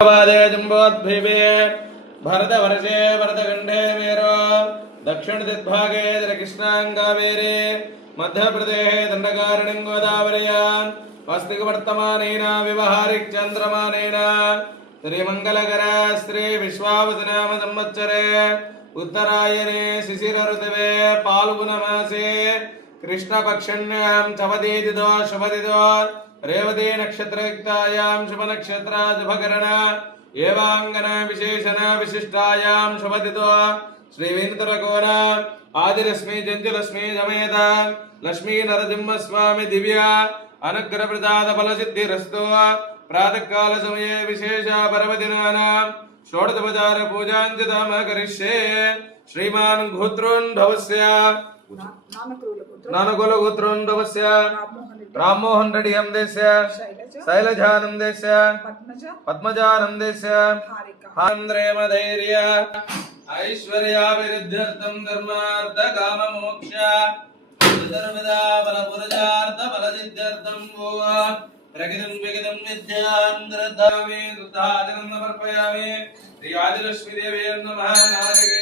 जम्बोद्भिवे भरतवर्षे भरतखण्डे मेरो दक्षिण दिग्भागे कृष्णाङ्गावेरे मध्यप्रदेशे दण्डकारणिं गोदावर्यां वस्तिकवर्तमानेन व्यवहारिक चन्द्रमानेन श्रीमङ्गलकर श्री विश्वावसुनाम संवत्सरे उत्तरायणे शिशिर ऋतवे फाल्गुनमासे कृष्णपक्षण्यां चवतिथितो शुभतिथो रेवती नक्षत्रयुक्तायां शुभ नक्षत्र शुभकरण एवांगन विशेषण विशिष्टायां शुभतिथो श्री वेंकटरकोण आदिलक्ष्मी जंजुलक्ष्मी जमयत लक्ष्मी नरसिंह स्वामी दिव्य अनुग्रह प्रसाद फल सिद्धिरस्तु प्रातः काल समये विशेष पर्वदिनानां षोडशोपचार पूजाञ्चिताम करिष्ये श्रीमान् गोत्रोन्धवस्य नानकुलगोत्रोन्धवस्य राममोहन रेड्डी हमदेस्य शैलजानंदेस्य पद्मजानंदेस्य हांद्रेमधैर्य ऐश्वर्याभिवृद्ध्यर्थं धर्मार्थ काम मोक्ष सर्वदा बलपुरुषार्थ बलसिद्ध्यर्थं वो प्रकृतिं विगतं विद्यां ददामि दुर्धाजनं समर्पयामि श्री आदिलक्ष्मी देवी नमः नारगे